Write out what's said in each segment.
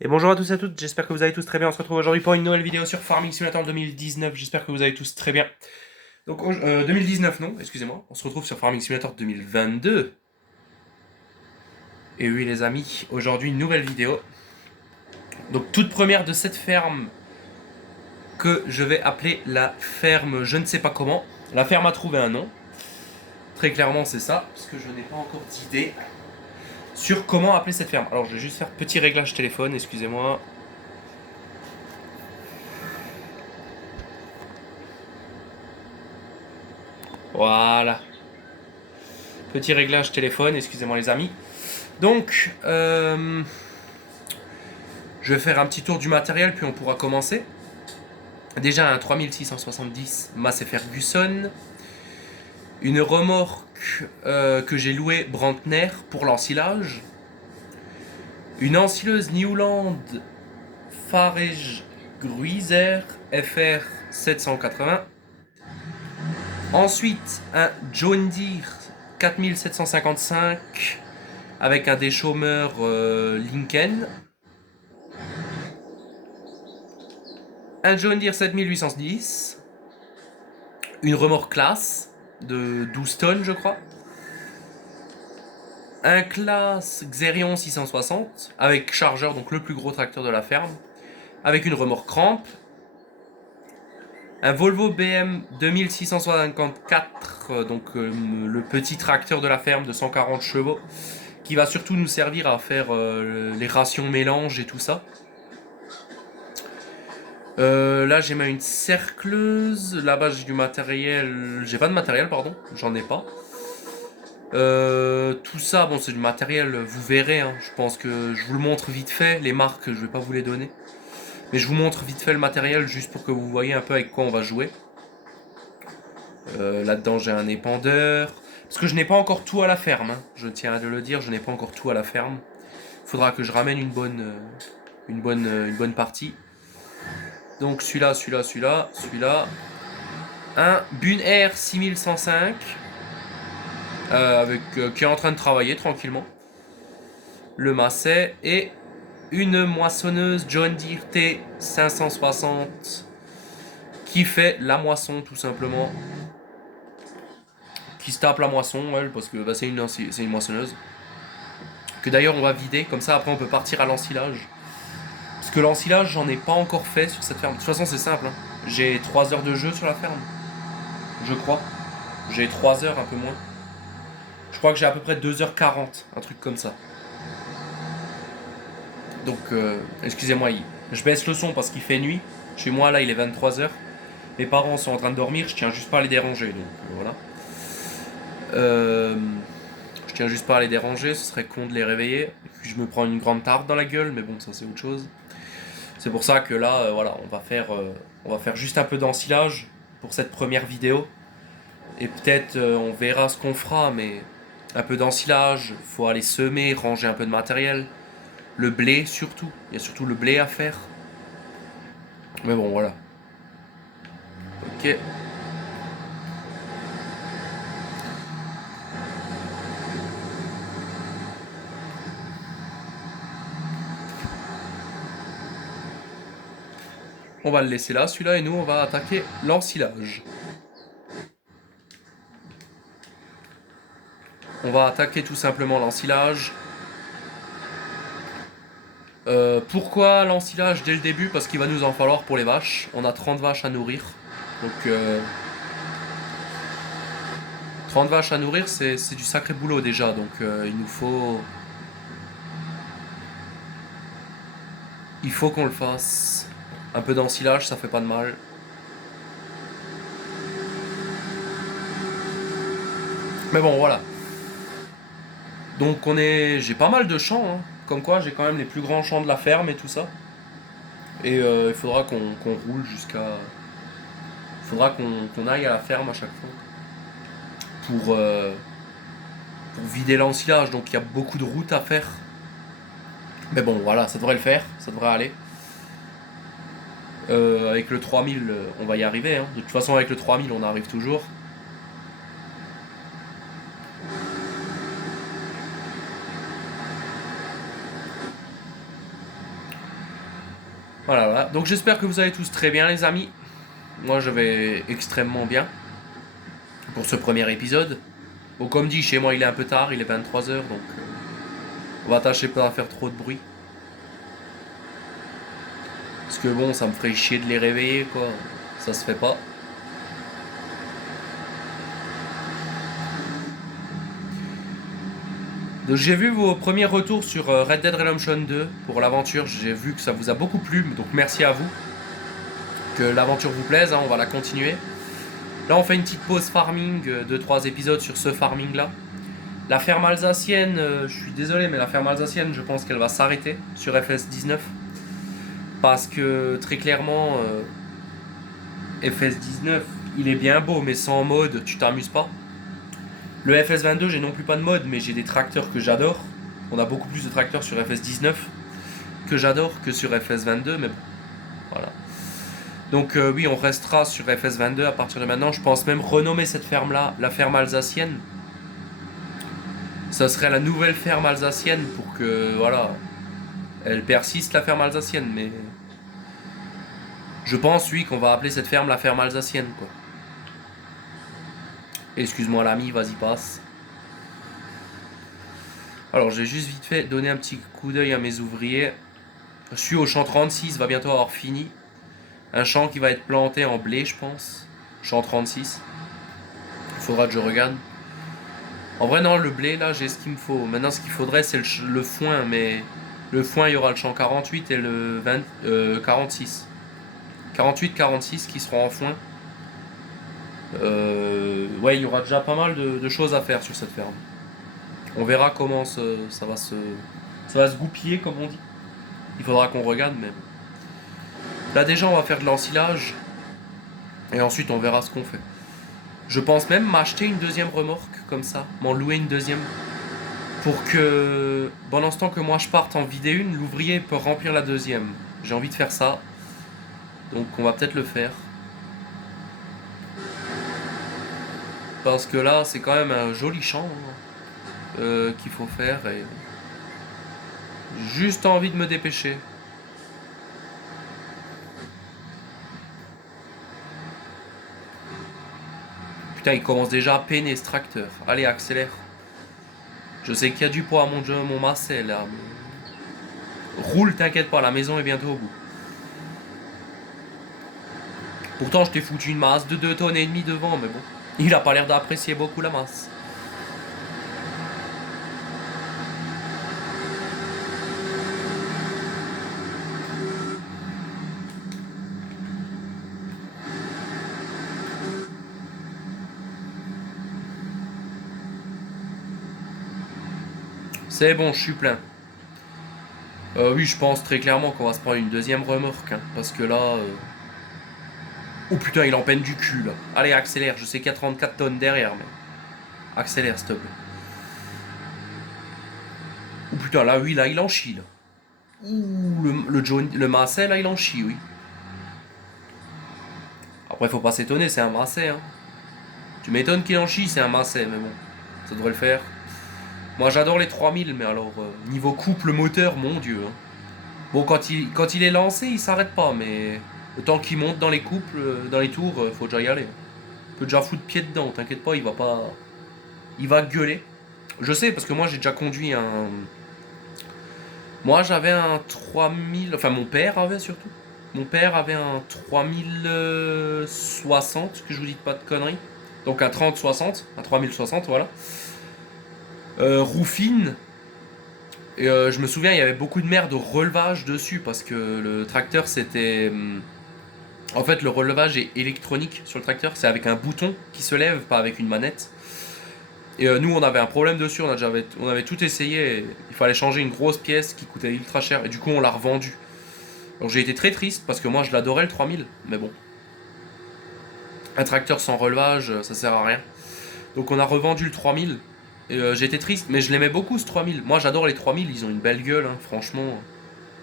Et bonjour à tous et à toutes, j'espère que vous allez tous très bien. On se retrouve aujourd'hui pour une nouvelle vidéo sur Farming Simulator 2019. J'espère que vous allez tous très bien. Donc, 2019, non, excusez-moi. On se retrouve sur Farming Simulator 2022. Et oui, les amis, aujourd'hui, une nouvelle vidéo. Donc, toute première de cette ferme que je vais appeler la ferme je ne sais pas comment. La ferme a trouvé un nom. Très clairement, c'est ça, parce que je n'ai pas encore d'idée sur comment appeler cette ferme. Alors, je vais juste faire petit réglage téléphone, excusez-moi. Voilà. Petit réglage téléphone, excusez-moi les amis. Donc, je vais faire un petit tour du matériel, puis on pourra commencer. Déjà un 3670 Massey Ferguson. Une remorque que j'ai louée Brantner pour l'ensilage. Une ensileuse Newland Farage Gruiser FR 780. Ensuite, un John Deere 4755 avec un déchômeur Lincoln. Un John Deere 7810. Une remorque classe de 12 tonnes, je crois. Un classe Xerion 660 avec chargeur, donc le plus gros tracteur de la ferme, avec une remorque crampe. Un Volvo BM 2654, donc le petit tracteur de la ferme de 140 chevaux, qui va surtout nous servir à faire les rations mélange et tout ça. Là j'ai une cercleuse, là-bas j'ai du matériel, j'ai pas de matériel pardon, j'en ai pas. Tout ça, bon c'est du matériel, vous verrez, hein. Je pense que je vous le montre vite fait, les marques je vais pas vous les donner. Mais je vous montre vite fait le matériel juste pour que vous voyez un peu avec quoi on va jouer. Là-dedans j'ai un épandeur. Parce que je n'ai pas encore tout à la ferme, hein. Je tiens à le dire, je n'ai pas encore tout à la ferme. Faudra que je ramène une bonne partie. Donc celui-là. Un Bun Air 6105 qui est en train de travailler tranquillement. Le Massey et une moissonneuse John Deere T560 qui fait la moisson tout simplement. Qui se tape la moisson, elle, parce que bah, c'est une moissonneuse. Que d'ailleurs on va vider, comme ça après on peut partir à l'ensilage. Parce que l'ensilage j'en ai pas encore fait sur cette ferme. De toute façon c'est simple, hein. J'ai 3 heures de jeu sur la ferme. Je crois. J'ai 3 heures, un peu moins. Je crois que j'ai à peu près 2h40, un truc comme ça. Donc, excusez-moi, je baisse le son parce qu'il fait nuit. Chez moi, là, il est 23h. Mes parents sont en train de dormir, je tiens juste pas à les déranger. Donc, voilà. Je tiens juste pas à les déranger, ce serait con de les réveiller. Et puis, je me prends une grande tarte dans la gueule, mais bon, ça, c'est autre chose. C'est pour ça que là, voilà, on va faire juste un peu d'ensilage pour cette première vidéo. Et peut-être, on verra ce qu'on fera, mais un peu d'ensilage, faut aller semer, ranger un peu de matériel. Le blé surtout, il y a surtout le blé à faire. Mais bon, voilà. Ok. On va le laisser là, celui-là, et nous, on va attaquer l'ensilage. On va attaquer tout simplement l'ensilage. Pourquoi l'ensilage dès le début? Parce qu'il va nous en falloir pour les vaches. On a 30 vaches à nourrir. Donc, 30 vaches à nourrir, c'est du sacré boulot déjà. Donc, il nous faut... Il faut qu'on le fasse. Un peu d'ensilage, ça fait pas de mal. Mais bon, voilà. Donc j'ai pas mal de champs, hein. Comme quoi j'ai quand même les plus grands champs de la ferme et tout ça. Et il faudra qu'on roule jusqu'à... Il faudra qu'on aille à la ferme à chaque fois pour vider l'ensilage. Donc il y a beaucoup de routes à faire. Mais bon voilà, ça devrait le faire, ça devrait aller. Avec le 3000, on va y arriver, hein. De toute façon avec le 3000 on arrive toujours. Voilà, voilà. Donc j'espère que vous allez tous très bien les amis. Moi je vais extrêmement bien pour ce premier épisode. Bon comme dit, chez moi il est un peu tard, il est 23h donc on va tâcher pas de faire trop de bruit. Parce que bon, ça me ferait chier de les réveiller quoi. Ça se fait pas. Donc j'ai vu vos premiers retours sur Red Dead Redemption 2 pour l'aventure. J'ai vu que ça vous a beaucoup plu, donc merci à vous. Que l'aventure vous plaise, hein, on va la continuer. Là on fait une petite pause farming de 3 épisodes sur ce farming là. La ferme alsacienne, je suis désolé mais la ferme alsacienne je pense qu'elle va s'arrêter sur FS19. Parce que très clairement FS19 il est bien beau mais sans mode tu t'amuses pas. Le FS22 j'ai non plus pas de mode mais j'ai des tracteurs que j'adore. On a beaucoup plus de tracteurs sur FS19 que j'adore que sur FS22 mais bon voilà. Donc oui, on restera sur FS22 à partir de maintenant. Je pense même renommer cette ferme-là la ferme alsacienne. Ça serait la nouvelle ferme alsacienne pour que, voilà, elle persiste la ferme alsacienne. Mais je pense, oui, qu'on va appeler cette ferme la ferme alsacienne, quoi. Excuse-moi l'ami, vas-y passe. Alors, j'ai juste vite fait donner un petit coup d'œil à mes ouvriers. Je suis au champ 36, va bientôt avoir fini. Un champ qui va être planté en blé, je pense. Champ 36. Il faudra que je regarde. En vrai, non, le blé, là, j'ai ce qu'il me faut. Maintenant, ce qu'il faudrait, c'est le foin. Mais le foin, il y aura le champ 48 et le 46. 48-46 qui seront en foin. Ouais, il y aura déjà pas mal de choses à faire sur cette ferme. On verra comment ça va se goupiller, comme on dit. Il faudra qu'on regarde, mais... Là, déjà, on va faire de l'ensilage. Et ensuite, on verra ce qu'on fait. Je pense même m'acheter une deuxième remorque, comme ça. M'en louer une deuxième. Pour que, pendant ce temps que moi je parte en vider une, l'ouvrier peut remplir la deuxième. J'ai envie de faire ça. Donc on va peut-être le faire. Parce que là, c'est quand même un joli champ qu'il faut faire. Et juste envie de me dépêcher. Putain, il commence déjà à peiner ce tracteur. Allez, accélère. Je sais qu'il y a du poids à mon macet là. Roule, t'inquiète pas, la maison est bientôt au bout. Pourtant, je t'ai foutu une masse de 2 tonnes et demie devant, mais bon. Il a pas l'air d'apprécier beaucoup la masse. C'est bon, je suis plein. Oui, je pense très clairement qu'on va se prendre une deuxième remorque. Hein, parce que là... Oh putain, il en peine du cul là. Allez, accélère. Je sais qu'il y a 34 tonnes derrière, mais... Accélère, s'il te plaît. Oh putain, là, oui, là, il en chie, là. Ouh, le Macet, là, il en chie, oui. Après, faut pas s'étonner, c'est un Macet, hein. Tu m'étonnes qu'il en chie, c'est un Macet, mais bon. Ça devrait le faire. Moi, j'adore les 3000, mais alors, niveau couple moteur, mon dieu. Hein. Bon, quand il est lancé, il s'arrête pas, mais... Le temps qu'il monte dans les couples, dans les tours, faut déjà y aller. Il peut déjà foutre pied dedans, t'inquiète pas, il va pas... Il va gueuler. Je sais, parce que moi, j'ai déjà conduit un... Moi, j'avais un 3000... Enfin, mon père avait surtout. Mon père avait un 3060, que je vous dis pas de conneries. Donc un 3060, un 3060, voilà. Roue fine. Et je me souviens, il y avait beaucoup de merde au relevage dessus, parce que le tracteur, c'était... En fait, le relevage est électronique sur le tracteur. C'est avec un bouton qui se lève, pas avec une manette. Et nous, on avait un problème dessus, on avait tout essayé. Et il fallait changer une grosse pièce qui coûtait ultra cher. Et du coup, on l'a revendu. Donc j'ai été très triste parce que moi, je l'adorais le 3000. Mais bon. Un tracteur sans relevage, ça sert à rien. Donc on a revendu le 3000. Et j'ai été triste, mais je l'aimais beaucoup ce 3000. Moi, j'adore les 3000, ils ont une belle gueule, hein, franchement.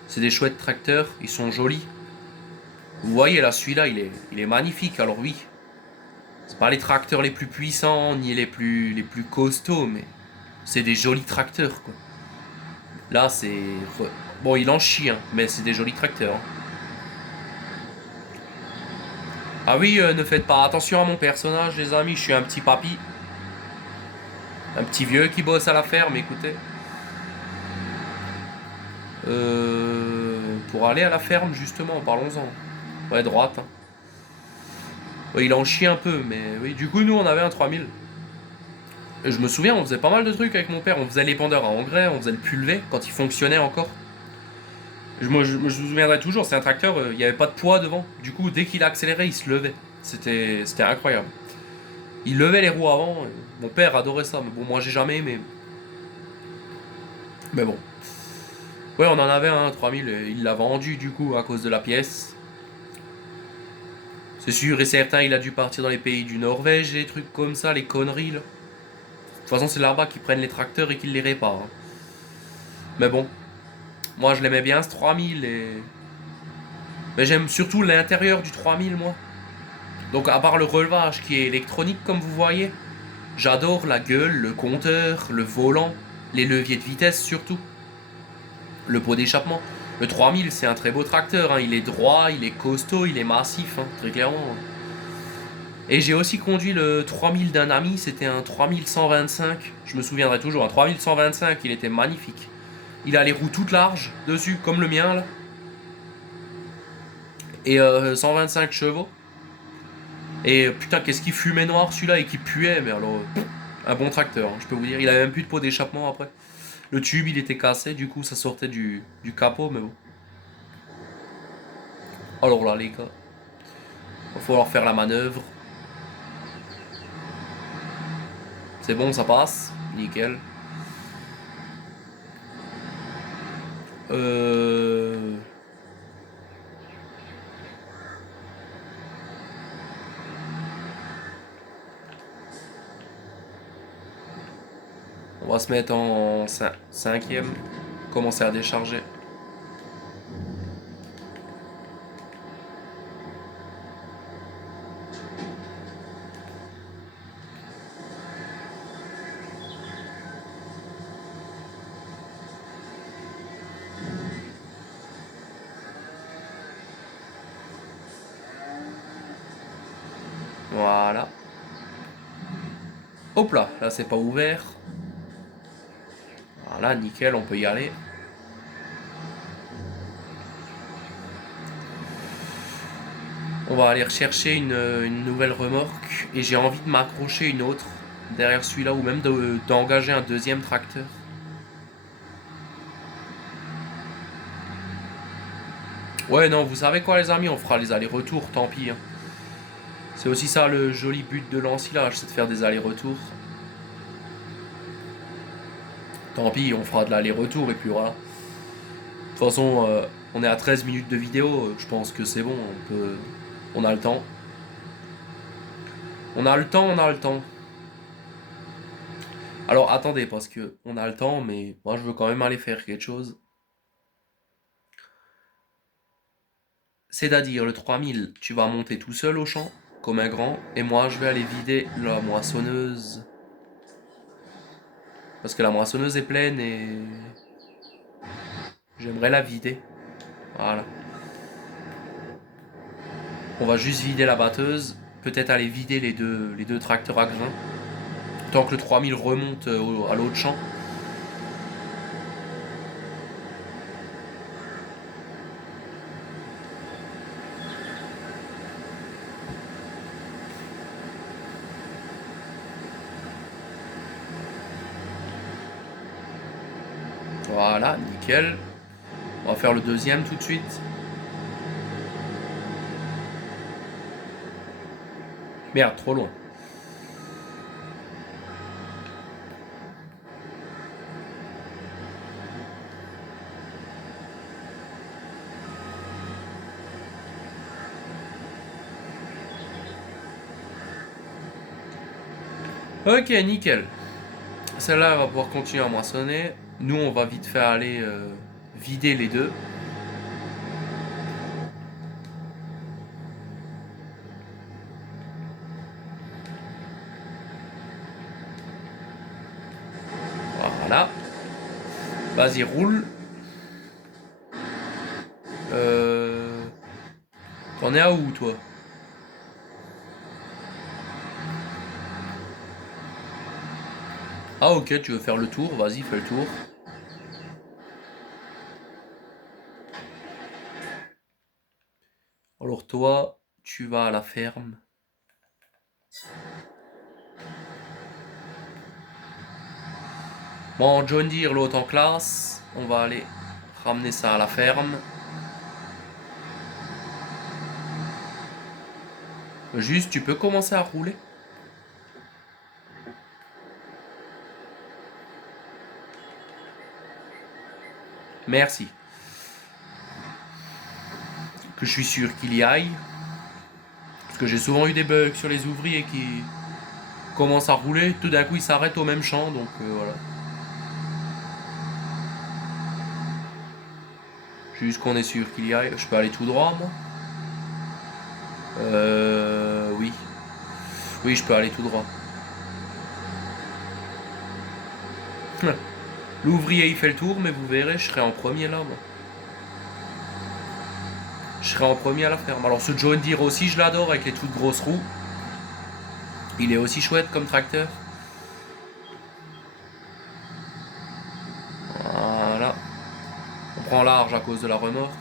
C'est des chouettes tracteurs, ils sont jolis. Vous voyez là, celui-là, il est magnifique. Alors oui, c'est pas les tracteurs les plus puissants ni les plus costauds, mais c'est des jolis tracteurs quoi. Là c'est... Bon il en chie hein, mais c'est des jolis tracteurs. Hein. Ah oui, ne faites pas attention à mon personnage, les amis. Je suis un petit papy. Un petit vieux qui bosse à la ferme, écoutez. Pour aller à la ferme, justement, parlons-en. Ouais, droite. Hein. Ouais, il en chie un peu, mais oui. Du coup, nous, on avait un 3000. Et je me souviens, on faisait pas mal de trucs avec mon père. On faisait l'épandeur à engrais, on faisait le pulvé quand il fonctionnait encore. Je me souviendrai toujours, c'est un tracteur, il n'y avait pas de poids devant. Du coup, dès qu'il accélérait, il se levait. C'était incroyable. Il levait les roues avant. Mon père adorait ça, mais bon, moi j'ai jamais aimé. Mais bon. Ouais, on en avait un 3000, il l'a vendu du coup à cause de la pièce. C'est sûr et certain, il a dû partir dans les pays du Norvège, les trucs comme ça, les conneries là. De toute façon, c'est là-bas qu'ils prennent les tracteurs et qu'ils les réparent. Hein. Mais bon, moi je l'aimais bien ce 3000 et. Mais j'aime surtout l'intérieur du 3000 moi. Donc à part le relevage qui est électronique comme vous voyez, j'adore la gueule, le compteur, le volant, les leviers de vitesse surtout, le pot d'échappement. Le 3000 c'est un très beau tracteur, hein. Il est droit, il est costaud, il est massif, hein, très clairement. Et j'ai aussi conduit le 3000 d'un ami, c'était un 3125, je me souviendrai toujours, un 3125, il était magnifique. Il a les roues toutes larges dessus, comme le mien là. Et 125 chevaux. Et putain, qu'est-ce qu'il fumait noir celui-là et qui puait, mais alors. Un bon tracteur, hein, je peux vous dire. Il avait même plus de pot d'échappement après. Le tube, il était cassé, du coup, ça sortait du capot, mais bon. Alors là, les gars, il va falloir faire la manœuvre. C'est bon, ça passe. Nickel. Euh... On va se mettre en cinquième. Commencer à décharger. Voilà. Hop là, là c'est pas ouvert. Voilà, nickel, on peut y aller. On va aller rechercher une nouvelle remorque. Et j'ai envie de m'accrocher une autre derrière celui-là ou même d'engager un deuxième tracteur. Ouais, non, vous savez quoi, les amis, on fera les allers-retours, tant pis. Hein. C'est aussi ça le joli but de l'ensilage, c'est de faire des allers-retours. Tant pis, on fera de l'aller-retour et puis voilà. De toute façon, on est à 13 minutes de vidéo, je pense que c'est bon, on a le temps. On a le temps, on a le temps. Alors attendez, parce que on a le temps, mais moi je veux quand même aller faire quelque chose. C'est-à-dire, le 3000, tu vas monter tout seul au champ, comme un grand, et moi je vais aller vider la moissonneuse. Parce que la moissonneuse est pleine et j'aimerais la vider. Voilà. On va juste vider la batteuse, peut-être aller vider les deux tracteurs à grains. Tant que le 3000 remonte à l'autre champ. Voilà, nickel. On va faire le deuxième tout de suite. Merde, trop loin. Ok, nickel. Celle-là va pouvoir continuer à moissonner. Nous, on va vite faire aller vider les deux. Voilà. Vas-y, roule. T'en es à où, toi? Ah ok, tu veux faire le tour, vas-y, fais le tour. Alors toi, tu vas à la ferme. Bon, John Deere, l'autre en classe. On va aller ramener ça à la ferme. Juste, tu peux commencer à rouler. Merci. Que je suis sûr qu'il y aille. Parce que j'ai souvent eu des bugs sur les ouvriers qui commencent à rouler. Tout d'un coup, ils s'arrêtent au même champ. Donc voilà. Juste qu'on est sûr qu'il y aille. Je peux aller tout droit, moi. Oui. Oui, je peux aller tout droit. L'ouvrier il fait le tour, mais vous verrez, je serai en premier là, moi. Je serai en premier à la ferme. Alors ce John Deere aussi, je l'adore avec les toutes grosses roues. Il est aussi chouette comme tracteur. Voilà. On prend large à cause de la remorque.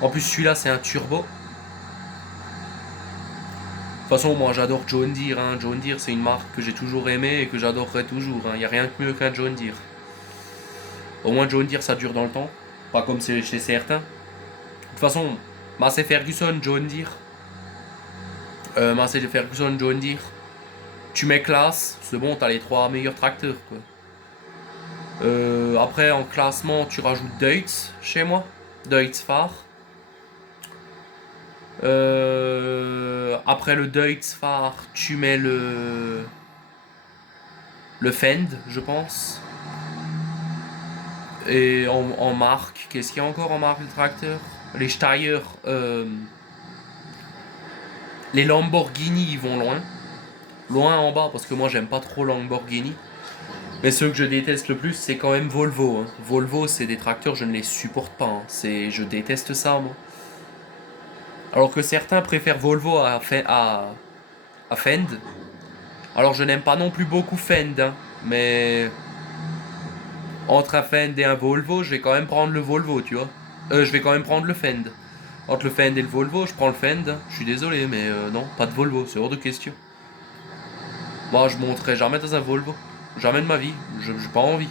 En plus celui-là c'est un turbo. De toute façon moi j'adore John Deere. Hein. John Deere c'est une marque que j'ai toujours aimée et que j'adorerai toujours. Il n'y a rien de mieux qu'un John Deere. Au moins John Deere ça dure dans le temps. Pas comme c'est chez certains. De toute façon, Massey Ferguson, John Deere. Massey Ferguson, John Deere. Tu mets classe, c'est bon, t'as les trois meilleurs tracteurs quoi. Après en classement tu rajoutes Deutz chez moi. Deutz phare. Après le Deutz phare, tu mets le Fend, je pense. Et en marque, qu'est-ce qu'il y a encore en marque de tracteur? Les Steyr, les Lamborghini ils vont loin. Loin en bas parce que moi j'aime pas trop Lamborghini. Mais ceux que je déteste le plus c'est quand même Volvo. Hein. Volvo c'est des tracteurs, je ne les supporte pas. Hein. Je déteste ça moi. Alors que certains préfèrent Volvo à Fend. Alors je n'aime pas non plus beaucoup Fend, hein, mais entre un Fend et un Volvo, je vais quand même prendre le Volvo, tu vois. Je vais quand même prendre le Fend. Entre le Fend et le Volvo, je prends le Fend. Hein. Je suis désolé, mais non, pas de Volvo, c'est hors de question. Moi, je monterai jamais dans un Volvo. Jamais de ma vie, j'ai pas envie.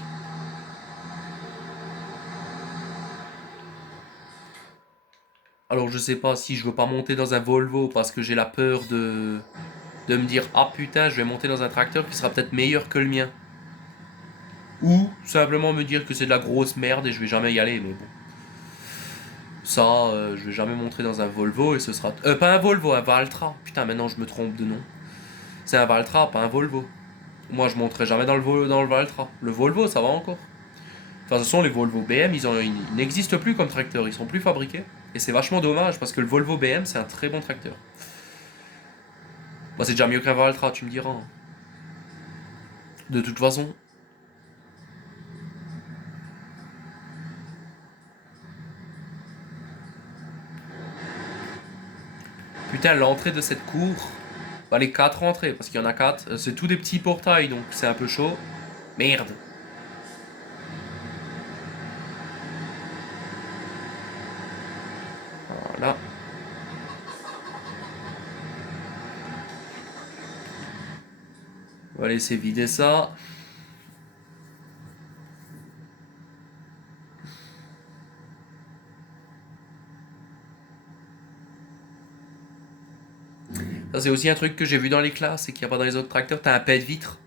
Alors je sais pas si je veux pas monter dans un Volvo parce que j'ai la peur de me dire ah putain je vais monter dans un tracteur qui sera peut-être meilleur que le mien. Ou simplement me dire que c'est de la grosse merde et je vais jamais y aller, mais bon. Ça, je vais jamais montrer dans un Volvo et ce sera. Pas un Volvo, un Valtra. Putain, maintenant je me trompe de nom. C'est un Valtra, pas un Volvo. Moi je monterai jamais dans le Valtra. Le Volvo, ça va encore. Enfin, de toute façon, les Volvo BM, ils n'existent plus comme tracteurs, ils sont plus fabriqués. Et c'est vachement dommage parce que le Volvo BM, c'est un très bon tracteur. Bah, c'est déjà mieux qu'un Valtra, tu me diras. Hein. De toute façon. Putain, l'entrée de cette cour, bah, les 4 entrées, parce qu'il y en a 4, c'est tous des petits portails, donc c'est un peu chaud. Merde. Voilà. On va laisser vider ça. Ça, c'est aussi un truc que j'ai vu dans les classes et qu'il n'y a pas dans les autres tracteurs. T'as un pète-vitre.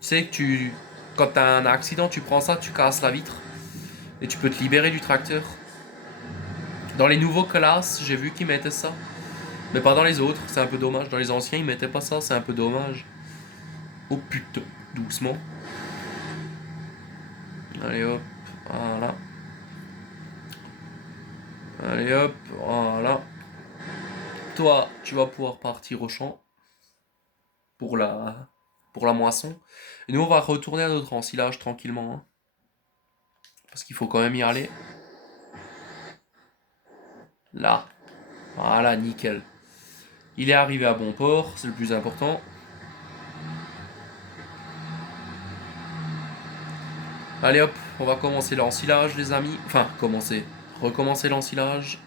Tu sais que quand t'as un accident, tu prends ça, tu casses la vitre. Et tu peux te libérer du tracteur. Dans les nouveaux classes, j'ai vu qu'ils mettaient ça. Mais pas dans les autres, c'est un peu dommage. Dans les anciens, ils mettaient pas ça, c'est un peu dommage. Oh putain, doucement. Allez hop, voilà. Allez hop, voilà. Toi, tu vas pouvoir partir au champ pour pour la moisson. Et nous, on va retourner à notre ensilage tranquillement. Hein, parce qu'il faut quand même y aller. Là. Voilà, nickel. Il est arrivé à bon port, c'est le plus important. Allez hop, on va commencer l'ensilage les amis. Enfin, recommencer l'ensilage.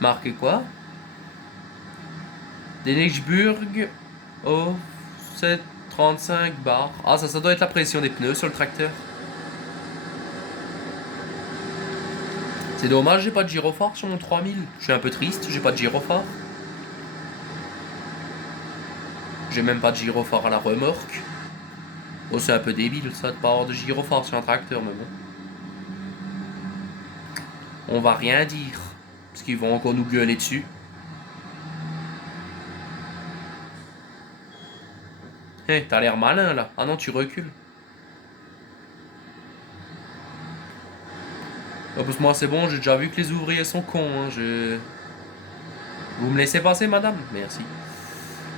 Marqué quoi? Denixburg au 735 bar. Ah, ça doit être la pression des pneus sur le tracteur. C'est dommage, j'ai pas de gyrophare sur mon 3000. Je suis un peu triste, j'ai pas de gyrophare. J'ai même pas de gyrophare à la remorque. Oh, c'est un peu débile ça de pas avoir de gyrophare sur un tracteur, mais bon. On va rien dire. Parce qu'ils vont encore nous gueuler dessus. Hé, t'as l'air malin là. Ah non, tu recules. Oh, parce que moi c'est bon, j'ai déjà vu que les ouvriers sont cons. Hein. Vous me laissez passer, madame? Merci.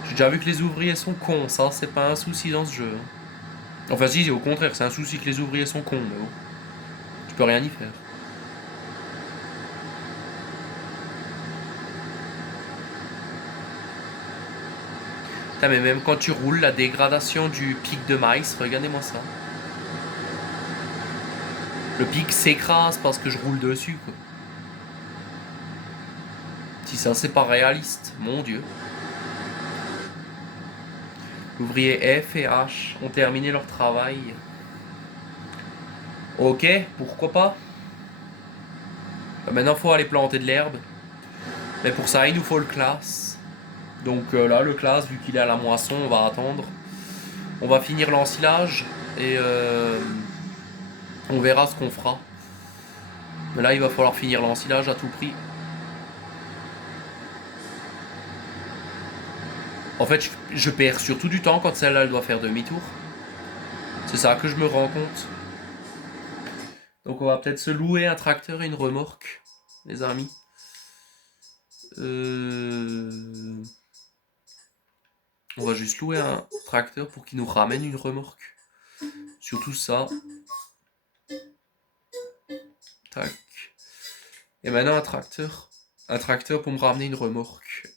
J'ai déjà vu que les ouvriers sont cons. Ça, c'est pas un souci dans ce jeu. Hein. Enfin, si, au contraire, c'est un souci que les ouvriers sont cons. Mais bon, tu peux rien y faire. Putain, mais même quand tu roules, la dégradation du pic de maïs, regardez-moi ça. Le pic s'écrase parce que je roule dessus, quoi. Si ça, c'est pas réaliste, mon Dieu. L'ouvrier F et H ont terminé leur travail. Ok, pourquoi pas. Maintenant, il faut aller planter de l'herbe. Mais pour ça, il nous faut le classe. Donc là, le classe, vu qu'il est à la moisson, on va attendre. On va finir l'ensilage et on verra ce qu'on fera. Mais là, il va falloir finir l'ensilage à tout prix. En fait, je perds surtout du temps quand celle-là, elle doit faire demi-tour. C'est ça que je me rends compte. Donc on va peut-être se louer un tracteur et une remorque, les amis. On va juste louer un tracteur pour qu'il nous ramène une remorque. Surtout ça. Tac. Et maintenant un tracteur. Un tracteur pour me ramener une remorque.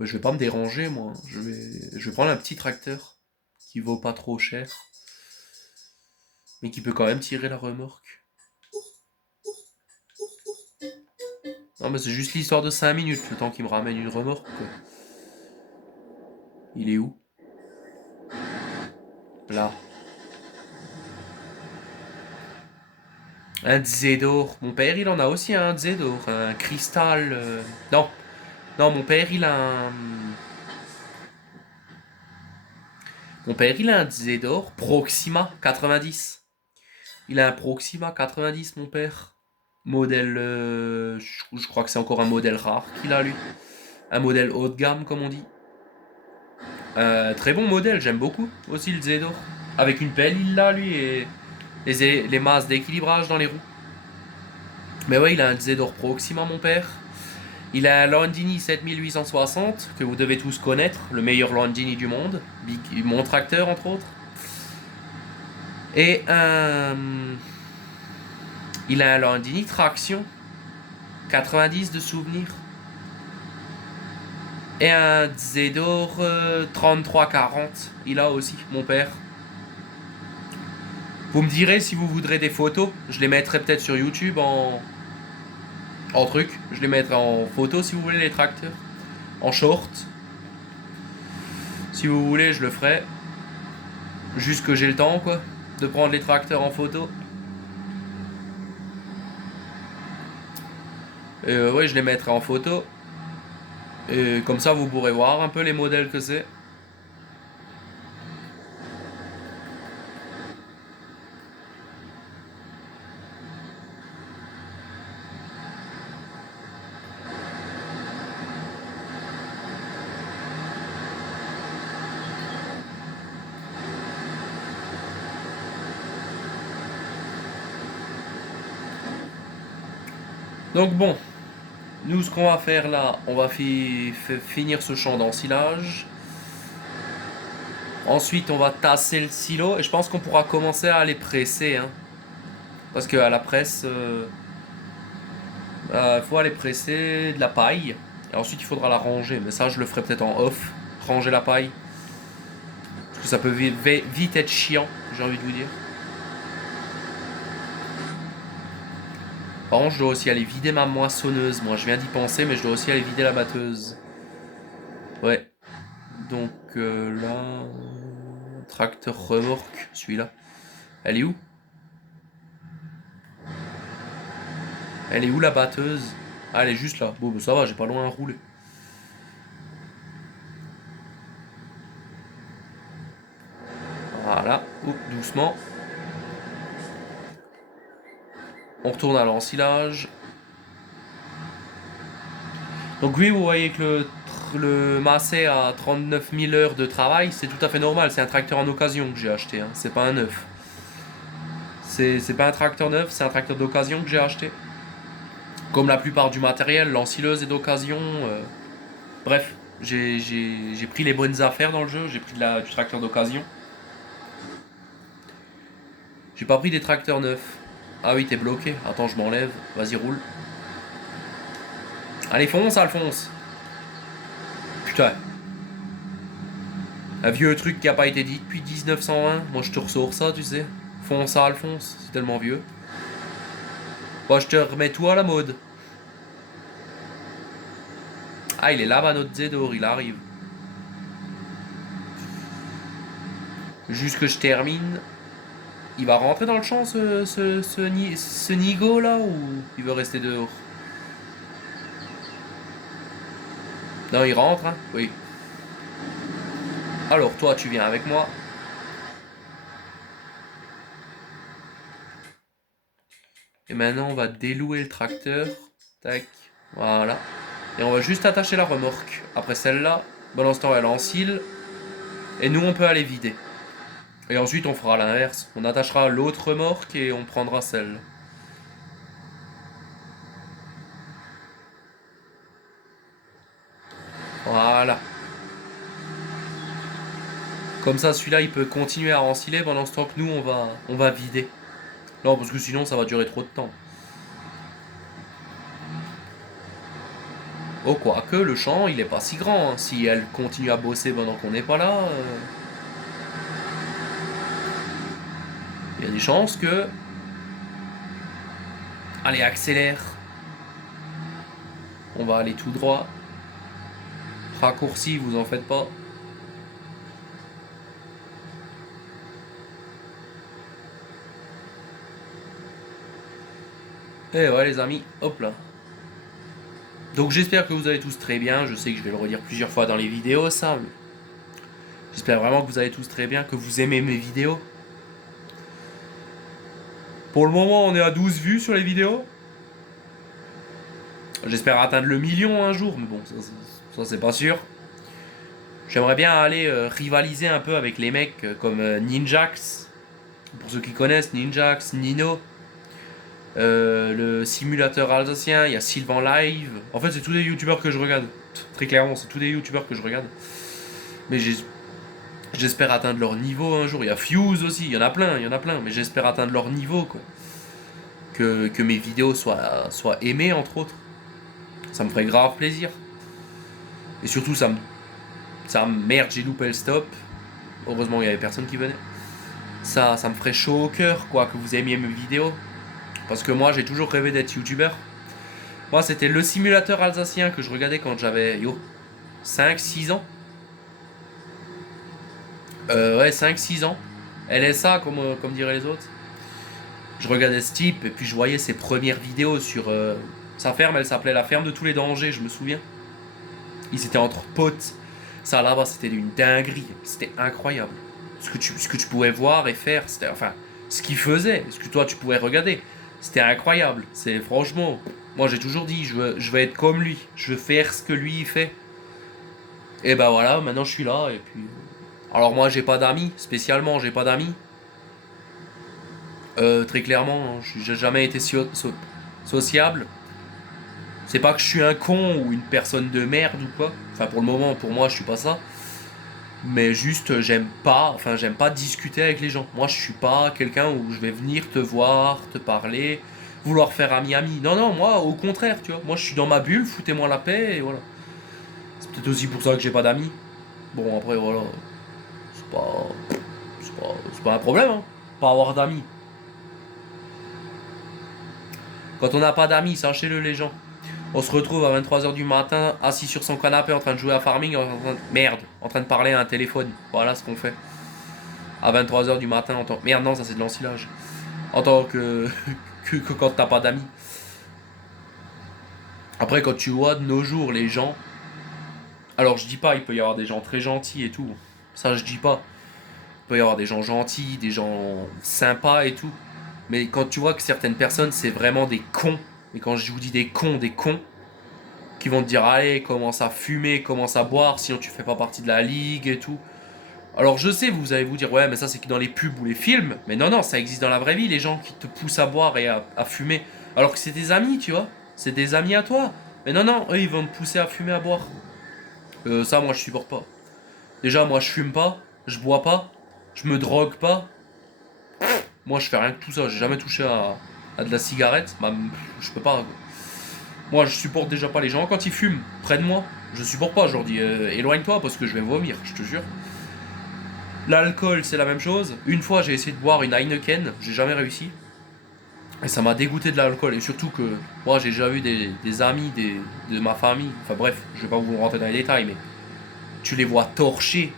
Mais je vais pas me déranger moi. Je vais prendre un petit tracteur qui vaut pas trop cher. Mais qui peut quand même tirer la remorque. Non mais c'est juste l'histoire de 5 minutes, le temps qu'il me ramène une remorque quoi. Il est où? Là. Un Zedor. Mon père il en a aussi un Zedor. Un cristal. Non. Non, mon père il a un. Mon père il a un Zedor Proxima 90. Il a un Proxima 90 mon père. Modèle. Je crois que c'est encore un modèle rare qu'il a lui. Un modèle haut de gamme comme on dit. Très bon modèle, j'aime beaucoup aussi le Zedor. Avec une pelle il l'a lui et les masses d'équilibrage dans les roues. Mais ouais, il a un Zedor Proxima mon père. Il a un Landini 7860 que vous devez tous connaître, le meilleur Landini du monde, mon tracteur entre autres. Et il a un Landini traction 90 de souvenir. Et un Zedor 3340, il a aussi mon père. Vous me direz si vous voudrez des photos, je les mettrai peut-être sur YouTube en truc, je les mettrai en photo si vous voulez les tracteurs, en short. Si vous voulez, je le ferai. Juste que j'ai le temps, quoi, de prendre les tracteurs en photo. Et ouais, je les mettrai en photo. Et comme ça, vous pourrez voir un peu les modèles que c'est. Donc bon, nous ce qu'on va faire là, on va finir ce champ d'ensilage. Ensuite, on va tasser le silo et je pense qu'on pourra commencer à les presser. Hein. Parce qu'à la presse, faut aller presser de la paille. Et ensuite, il faudra la ranger. Mais ça, je le ferai peut-être en off. Ranger la paille. Parce que ça peut vite être chiant, j'ai envie de vous dire. Par contre, je dois aussi aller vider ma moissonneuse. Moi, je viens d'y penser, mais je dois aussi aller vider la batteuse. Ouais. Donc là... Tracteur remorque, celui-là. Elle est où? Elle est où la batteuse? Ah, elle est juste là. Bon, bah, ça va, j'ai pas loin à rouler. Voilà. Oups, doucement. On retourne à l'ensilage. Donc oui, vous voyez que le Massey a 39 000 heures de travail. C'est tout à fait normal. C'est un tracteur en occasion que j'ai acheté. Hein. C'est pas un neuf. C'est pas un tracteur neuf, c'est un tracteur d'occasion que j'ai acheté. Comme la plupart du matériel, l'ensileuse est d'occasion. Bref, j'ai pris les bonnes affaires dans le jeu. J'ai pris du tracteur d'occasion. J'ai pas pris des tracteurs neufs. Ah oui, t'es bloqué. Attends, je m'enlève. Vas-y, roule. Allez, fonce, Alphonse. Putain. Un vieux truc qui a pas été dit depuis 1901. Moi, je te ressors ça, tu sais. Fonce, Alphonse. C'est tellement vieux. Bon, je te remets tout à la mode. Ah, il est là, notre Zedor. Il arrive. Juste que je termine. Il va rentrer dans le champ, ce Nigo, là, ou il veut rester dehors? Non, il rentre, hein? Oui. Alors, toi, tu viens avec moi. Et maintenant, on va délouer le tracteur. Tac. Voilà. Et on va juste attacher la remorque. Après celle-là, pendant ce temps, elle encile. Et nous, on peut aller vider. Et ensuite, on fera l'inverse. On attachera l'autre remorque et on prendra celle. Voilà. Comme ça, celui-là, il peut continuer à ensiler pendant ce temps que nous, on va vider. Non, parce que sinon, ça va durer trop de temps. Oh, quoique, le champ, il est pas si grand. Hein. Si elle continue à bosser pendant qu'on n'est pas là... il y a des chances que... Allez, accélère. On va aller tout droit. Raccourci, vous en faites pas. Et ouais, les amis, hop là. Donc j'espère que vous allez tous très bien. Je sais que je vais le redire plusieurs fois dans les vidéos, ça. Mais j'espère vraiment que vous allez tous très bien, que vous aimez mes vidéos. Pour le moment, on est à 12 vues sur les vidéos. J'espère atteindre le million un jour, mais bon, ça c'est pas sûr. J'aimerais bien aller rivaliser un peu avec les mecs comme Ninjax. Pour ceux qui connaissent, Ninjax, Nino. Le simulateur alsacien, il y a Sylvain Live. En fait, c'est tous des youtubeurs que je regarde. Très clairement, c'est tous des youtubeurs que je regarde. Mais j'espère atteindre leur niveau un jour. Il y a Fuse aussi, il y en a plein. Mais j'espère atteindre leur niveau, quoi. Que mes vidéos soient aimées, entre autres. Ça me ferait grave plaisir. Et surtout, merde, j'ai loupé le stop. Heureusement, il y avait personne qui venait. Ça me ferait chaud au cœur, quoi, que vous aimiez mes vidéos. Parce que moi, j'ai toujours rêvé d'être youtubeur. Moi, c'était le simulateur alsacien que je regardais quand j'avais 5-6 ans. Ouais, 5-6 ans. LSA, comme diraient les autres. Je regardais ce type et puis je voyais ses premières vidéos sur sa ferme. Elle s'appelait la ferme de tous les dangers, je me souviens. Ils étaient entre potes. Ça là-bas, c'était une dinguerie. C'était incroyable. Ce que tu pouvais voir et faire, c'était enfin ce qu'il faisait, ce que toi tu pouvais regarder. C'était incroyable. C'est franchement, moi j'ai toujours dit, je veux être comme lui. Je veux faire ce que lui il fait. Et ben voilà, maintenant je suis là et puis. Alors moi j'ai pas d'amis, spécialement j'ai pas d'amis. Très clairement, hein, j'ai jamais été sociable. C'est pas que je suis un con ou une personne de merde ou quoi. Enfin pour le moment, pour moi je suis pas ça. Mais juste, j'aime pas discuter avec les gens. Moi, je suis pas quelqu'un où je vais venir te voir, te parler, vouloir faire ami-ami. Non, non, moi, au contraire, tu vois. Moi, je suis dans ma bulle, foutez-moi la paix, et voilà. C'est peut-être aussi pour ça que j'ai pas d'amis. Bon, après, voilà. C'est pas, c'est pas un problème, hein. Pas avoir d'amis. Quand on n'a pas d'amis, sachez-le, les gens. On se retrouve à 23 h du matin, assis sur son canapé en train de jouer à Farming, merde, en train de parler à un téléphone. Voilà ce qu'on fait. À 23 h du matin, en tant... Merde, non, ça c'est de l'ensilage. En tant que quand t'as pas d'amis. Après, quand tu vois de nos jours les gens. Alors, je dis pas, il peut y avoir des gens très gentils et tout. Ça, je dis pas. Il peut y avoir des gens gentils, des gens sympas et tout. Mais quand tu vois que certaines personnes, c'est vraiment des cons. Et quand je vous dis des cons, qui vont te dire allez, commence à fumer, commence à boire, sinon tu fais pas partie de la ligue et tout. Alors je sais, vous allez vous dire ouais, mais ça c'est que dans les pubs ou les films. Mais non, non, ça existe dans la vraie vie, les gens qui te poussent à boire et à fumer. Alors que c'est des amis, tu vois. C'est des amis à toi. Mais non, non, eux ils vont te pousser à fumer, à boire. Ça, moi je supporte pas. Déjà, moi je fume pas, je bois pas, je me drogue pas. Moi je fais rien que tout ça, j'ai jamais touché à de la cigarette. Bah, je peux pas, quoi. Moi, je supporte déjà pas les gens quand ils fument près de moi. Je supporte pas, je leur dis éloigne-toi parce que je vais vomir, je te jure. L'alcool, c'est la même chose. Une fois, j'ai essayé de boire une Heineken, j'ai jamais réussi. Et ça m'a dégoûté de l'alcool. Et surtout que moi, j'ai déjà vu des amis de ma famille. Enfin bref, je vais pas vous rentrer dans les détails, mais tu les vois torchés.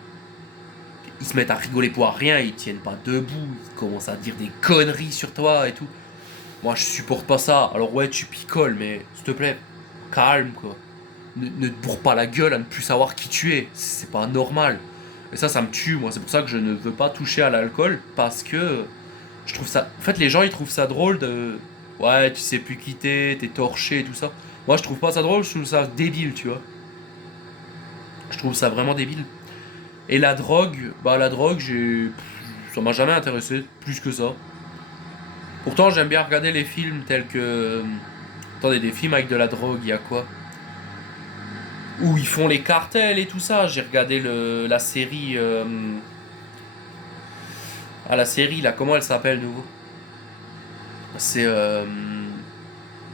Ils se mettent à rigoler pour rien, ils tiennent pas debout, ils commencent à dire des conneries sur toi et tout. Moi, je supporte pas ça. Alors ouais, tu picoles, mais s'il te plaît, calme quoi. Ne te bourre pas la gueule à ne plus savoir qui tu es. C'est pas normal. Et ça me tue, moi. C'est pour ça que je ne veux pas toucher à l'alcool. Parce que je trouve ça. En fait, les gens, ils trouvent ça drôle de. Ouais, tu sais plus qui t'es torché et tout ça. Moi, je trouve pas ça drôle, je trouve ça débile, tu vois. Je trouve ça vraiment débile. Et la drogue, bah, la drogue, ça m'a jamais intéressé, plus que ça. Pourtant, j'aime bien regarder les films tels que. Attendez, des films avec de la drogue, il y a quoi? Où ils font les cartels et tout ça. J'ai regardé la série. Ah, la série, là, comment elle s'appelle, nouveau? C'est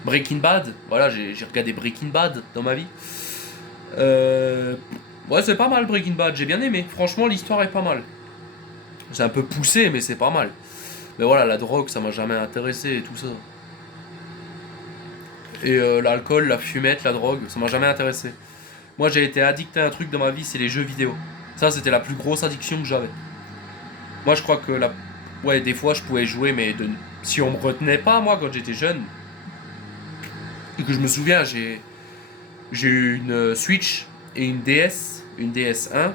Breaking Bad. Voilà, j'ai regardé Breaking Bad dans ma vie. Euh, Ouais, c'est pas mal Breaking Bad, j'ai bien aimé. Franchement, l'histoire est pas mal. C'est un peu poussé, mais c'est pas mal. Mais voilà, la drogue, ça m'a jamais intéressé et tout ça. Et l'alcool, la fumette, la drogue, ça m'a jamais intéressé. Moi, j'ai été addict à un truc dans ma vie, c'est les jeux vidéo. Ça, c'était la plus grosse addiction que j'avais. Moi, je crois que ouais, des fois, je pouvais jouer, mais si on me retenait pas, moi, quand j'étais jeune, et que je me souviens, j'ai eu une Switch et une DS1.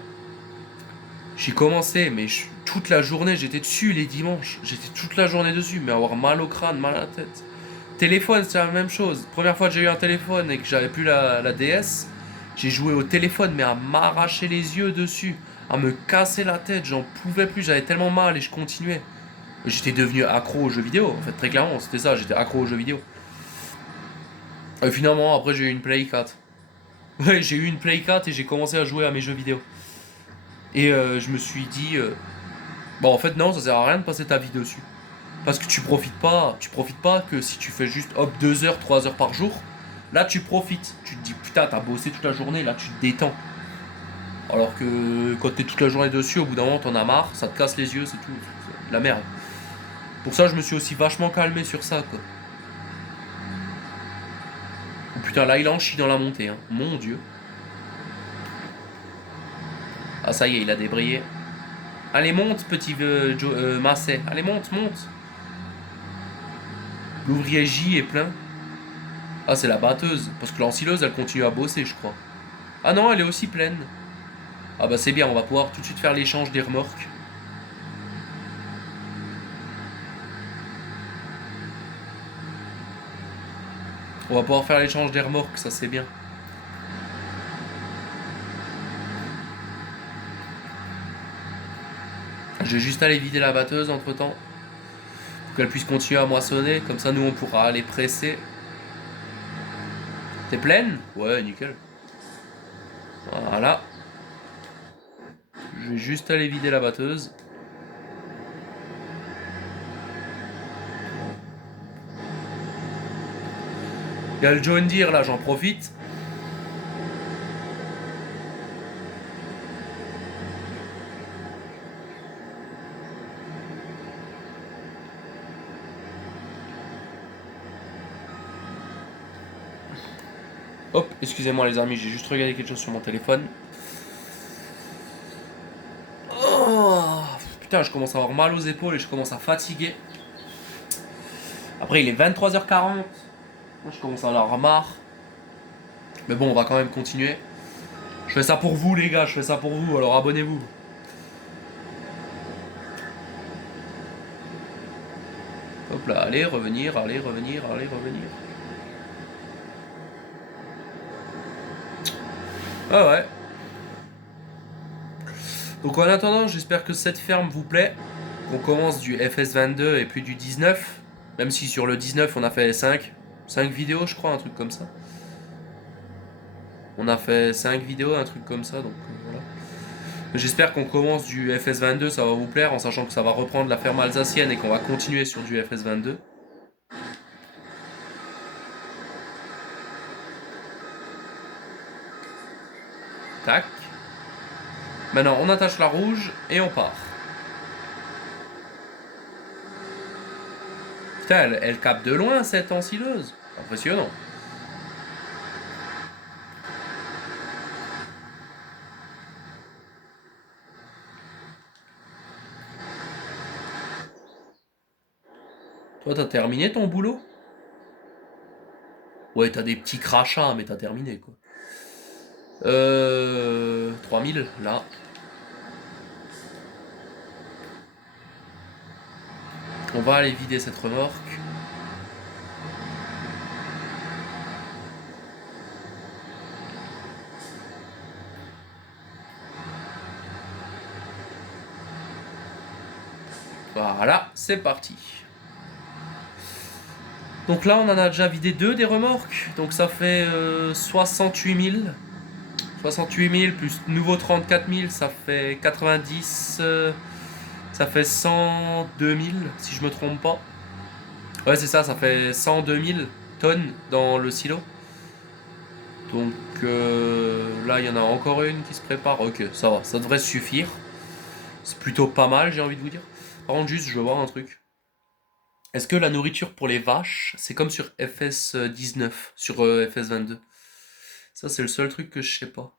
J'ai commencé, mais toute la journée, j'étais dessus les dimanches. J'étais toute la journée dessus, mais avoir mal au crâne, mal à la tête. Téléphone, c'est la même chose. Première fois que j'ai eu un téléphone et que j'avais plus la DS, j'ai joué au téléphone, mais à m'arracher les yeux dessus, à me casser la tête, j'en pouvais plus, j'avais tellement mal et je continuais. J'étais devenu accro aux jeux vidéo, en fait, très clairement, c'était ça, j'étais accro aux jeux vidéo. Et finalement, après, j'ai eu une Play 4. Ouais, j'ai eu une Play 4 et j'ai commencé à jouer à mes jeux vidéo. Et je me suis dit, bon, en fait, non, ça sert à rien de passer ta vie dessus. Parce que tu profites pas que si tu fais juste hop 2 heures, 3 heures par jour, là tu profites. Tu te dis putain, t'as bossé toute la journée, là tu te détends. Alors que quand t'es toute la journée dessus, au bout d'un moment t'en as marre, ça te casse les yeux, c'est tout. C'est la merde. Pour ça, je me suis aussi vachement calmé sur ça, quoi. Oh putain, là il en chie dans la montée, hein. Mon dieu. Ah, ça y est, il a débrayé. Allez, monte, petit Massé. Allez, monte, monte. L'ouvrier J est plein. Ah, c'est la batteuse. Parce que l'ensileuse, elle continue à bosser, je crois. Ah non, elle est aussi pleine. Ah bah c'est bien, on va pouvoir tout de suite faire l'échange des remorques. On va pouvoir faire l'échange des remorques, ça c'est bien. Je vais juste aller vider la batteuse entre temps. Pour qu'elle puisse continuer à moissonner. Comme ça, nous, on pourra aller presser. T'es pleine? Ouais, nickel. Voilà. vais juste aller vider la batteuse. Il y a le John Deere là, j'en profite. Hop, excusez-moi les amis, j'ai juste regardé quelque chose sur mon téléphone. Oh, putain, je commence à avoir mal aux épaules et je commence à fatiguer. Après, il est 23h40. Moi, je commence à en avoir marre. Mais bon, on va quand même continuer. Je fais ça pour vous, les gars, je fais ça pour vous, alors abonnez-vous. Hop là, allez, revenir, allez, revenir, allez, revenir. Ah ouais. Donc en attendant, j'espère que cette ferme vous plaît. On commence du FS22 et puis du 19. Même si sur le 19 on a fait 5 vidéos je crois, un truc comme ça. On a fait 5 vidéos, un truc comme ça, donc voilà. J'espère qu'on commence du FS22, ça va vous plaire, en sachant que ça va reprendre la ferme alsacienne et qu'on va continuer sur du FS22. Tac. Maintenant on attache la rouge et on part. Putain, elle capte de loin cette ensileuse. Impressionnant. Toi, t'as terminé ton boulot? Ouais, t'as des petits crachats, mais t'as terminé, quoi. 3000, là. On va aller vider cette remorque. Voilà, c'est parti. Donc là, on en a déjà vidé 2 des remorques. Donc ça fait 68 000. 68 000 plus nouveau 34 000, ça fait 90. Ça fait 102 000, si je me trompe pas. Ouais, c'est ça, ça fait 102 000 tonnes dans le silo. Donc là, il y en a encore une qui se prépare. Ok, ça va, ça devrait suffire. C'est plutôt pas mal, j'ai envie de vous dire. Par contre, juste, je veux voir un truc. Est-ce que la nourriture pour les vaches, c'est comme sur FS19, sur FS22? Ça, c'est le seul truc que je sais pas.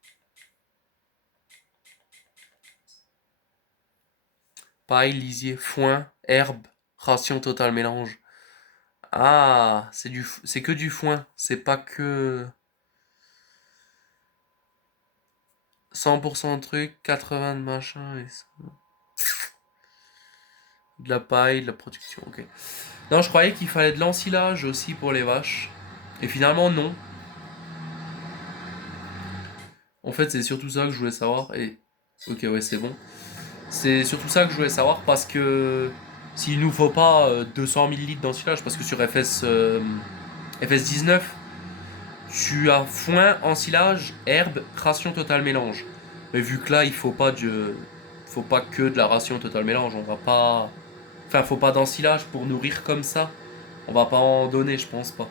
Paille, lisier, foin, herbe, ration totale mélange. Ah, c'est que du foin, c'est pas que 100% de trucs, 80 de machin et ça. De la paille, de la production, ok. Non, je croyais qu'il fallait de l'ensilage aussi pour les vaches. Et finalement, non. En fait, c'est surtout ça que je voulais savoir. Et ok, ouais, c'est bon. C'est surtout ça que je voulais savoir parce que s'il nous faut pas 200 000 litres d'ensilage, parce que sur FS19, tu as foin, ensilage, herbe, ration totale mélange. Mais vu que là, il faut pas que de la ration totale mélange. On va pas, enfin, faut pas d'ensilage pour nourrir comme ça. On va pas en donner, je pense pas.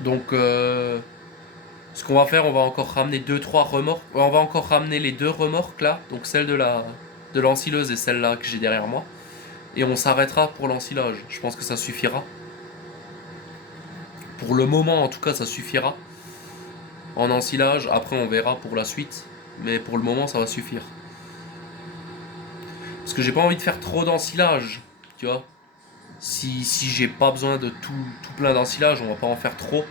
Donc, ce qu'on va faire, on va encore ramener 2-3 remorques. On va encore ramener les 2 remorques là, donc celle de l'ensileuse et celle-là que j'ai derrière moi. Et on s'arrêtera pour l'ensilage. Je pense que ça suffira. Pour le moment, en tout cas, ça suffira. En ensilage, après on verra pour la suite. Mais pour le moment, ça va suffire. Parce que j'ai pas envie de faire trop d'ensilage. Tu vois. Si j'ai pas besoin de tout plein d'ensilage, on va pas en faire trop.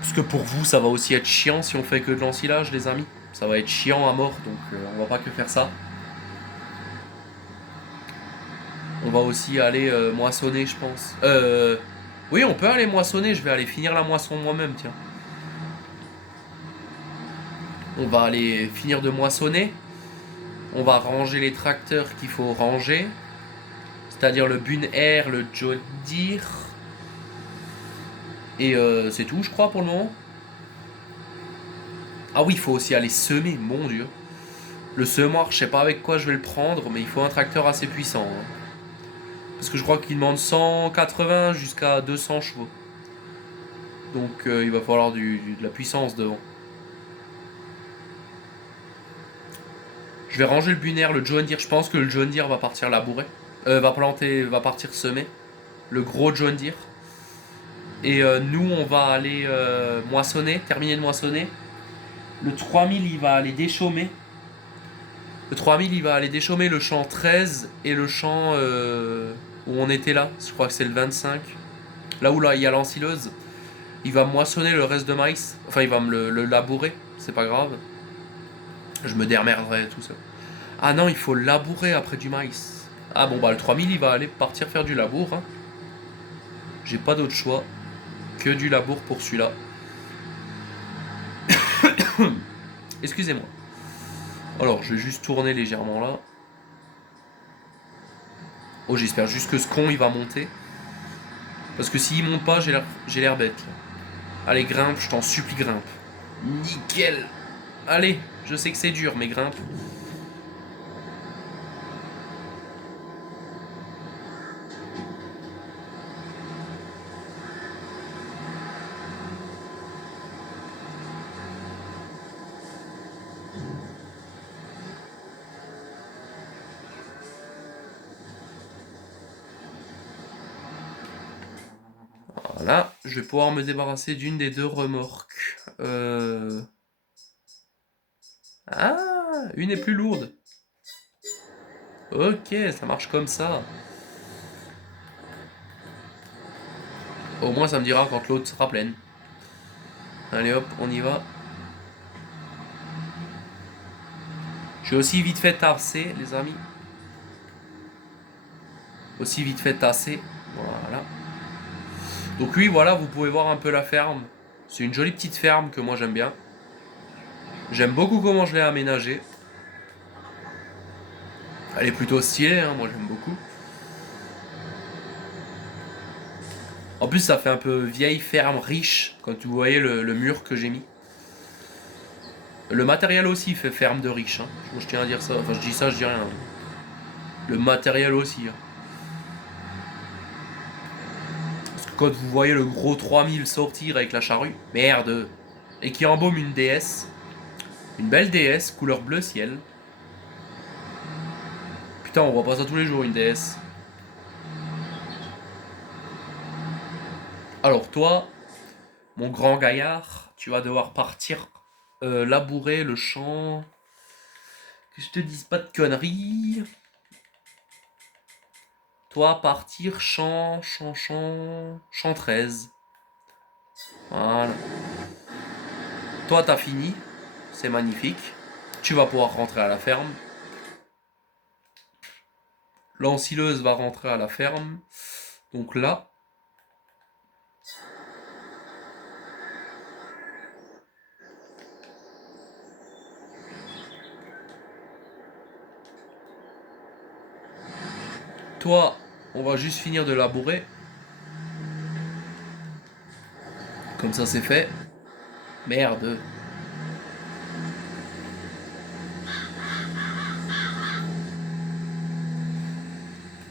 Parce que pour vous, ça va aussi être chiant si on fait que de l'ensilage, les amis. Ça va être chiant à mort, donc on va pas que faire ça. On va aussi aller moissonner, je pense. Oui, on peut aller moissonner. Je vais aller finir la moisson moi-même, tiens. On va aller finir de moissonner. On va ranger les tracteurs qu'il faut ranger. C'est-à-dire le Bun Air, le John Deere. Et c'est tout, je crois, pour le moment. Ah oui, il faut aussi aller semer, mon Dieu. Le semoir, je sais pas avec quoi je vais le prendre, mais il faut un tracteur assez puissant. Hein. Parce que je crois qu'il demande 180 jusqu'à 200 chevaux. Donc il va falloir de la puissance devant. Je vais ranger le Buner, le John Deere. Je pense que le John Deere va partir labourer. Va planter, va partir semer. Le gros John Deere. Et nous, on va aller moissonner, terminer de moissonner. Le 3000, il va aller déchaumer. Le 3000, il va aller déchaumer le champ 13 et le champ où on était là. Je crois que c'est le 25. Là où là, il y a l'ensileuse. Il va moissonner le reste de maïs. Enfin, il va me le labourer. C'est pas grave. Je me démerderai tout ça. Ah non, il faut labourer après du maïs. Ah bon, bah le 3000, il va aller partir faire du labour. Hein. J'ai pas d'autre choix que du labour pour celui-là. Excusez-moi. Alors, je vais juste tourner légèrement là. Oh, j'espère juste que ce con, il va monter. Parce que s'il monte pas, j'ai l'air bête. Là. Allez, grimpe, je t'en supplie, grimpe. Nickel. Allez, je sais que c'est dur, mais grimpe. Voilà, je vais pouvoir me débarrasser d'une des deux remorques. Ah, une est plus lourde. Ok, ça marche comme ça. Au moins, ça me dira quand l'autre sera pleine. Allez hop, on y va. Je vais aussi vite fait tasser, les amis. Aussi vite fait tasser. Voilà. Donc oui, voilà, vous pouvez voir un peu la ferme. C'est une jolie petite ferme que moi j'aime bien. J'aime beaucoup comment je l'ai aménagée. Elle est plutôt stylée, hein, moi j'aime beaucoup. En plus, ça fait un peu vieille ferme riche, quand vous voyez le mur que j'ai mis. Le matériel aussi fait ferme de riche. Hein. Moi, je tiens à dire ça. Enfin, je dis ça, je dis rien. Le matériel aussi. Hein. Parce que quand vous voyez le gros 3000 sortir avec la charrue, merde. Et qui embaume une DS. Une belle DS, couleur bleu ciel. Putain, on voit pas ça tous les jours, une DS. Alors toi, mon grand gaillard, tu vas devoir partir labourer le champ. Que je te dise pas de conneries. Toi, partir champ 13. Voilà. Toi, t'as fini. C'est magnifique. Tu vas pouvoir rentrer à la ferme. L'ensileuse va rentrer à la ferme. Donc là. Toi, on va juste finir de labourer. Comme ça, c'est fait. Merde.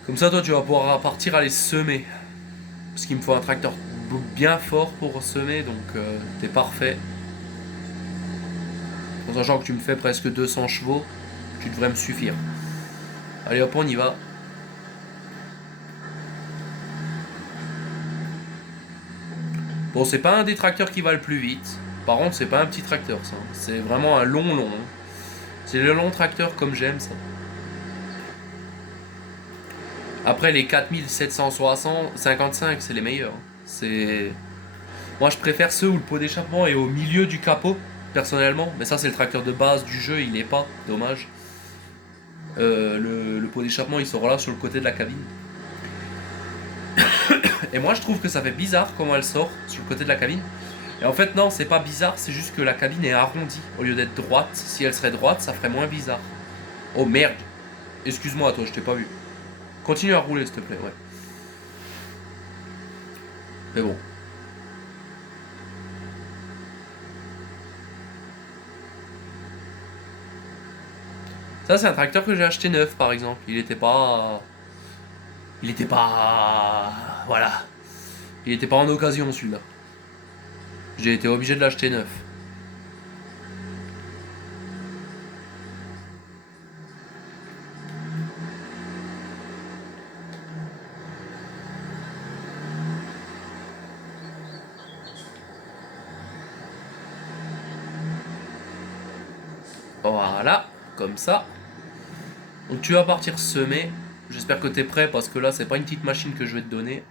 Comme ça, toi, tu vas pouvoir partir aller semer. Parce qu'il me faut un tracteur bien fort pour semer, donc t'es parfait. En sachant que tu me fais presque 200 chevaux, tu devrais me suffire. Allez hop, on y va. Bon, c'est pas un des tracteurs qui va le plus vite. Par contre, c'est pas un petit tracteur, ça. C'est vraiment un long. C'est le long tracteur comme j'aime, ça. Après, les 4755, c'est les meilleurs. C'est... Moi, je préfère ceux où le pot d'échappement est au milieu du capot, personnellement. Mais ça, c'est le tracteur de base du jeu, il est pas. Dommage. Le pot d'échappement, il sera là sur le côté de la cabine. Et moi, je trouve que ça fait bizarre comment elle sort sur le côté de la cabine. Et en fait, non, c'est pas bizarre, c'est juste que la cabine est arrondie au lieu d'être droite. Si elle serait droite, ça ferait moins bizarre. Oh merde! Excuse-moi, toi, je t'ai pas vu. Continue à rouler, s'il te plaît, ouais. Mais bon. Ça, c'est un tracteur que j'ai acheté neuf, par exemple. Il était pas... Il était pas... Voilà. Il était pas en occasion, celui-là. J'ai été obligé de l'acheter neuf. Voilà, comme ça. Donc tu vas partir semer. J'espère que t'es prêt parce que là, c'est pas une petite machine que je vais te donner.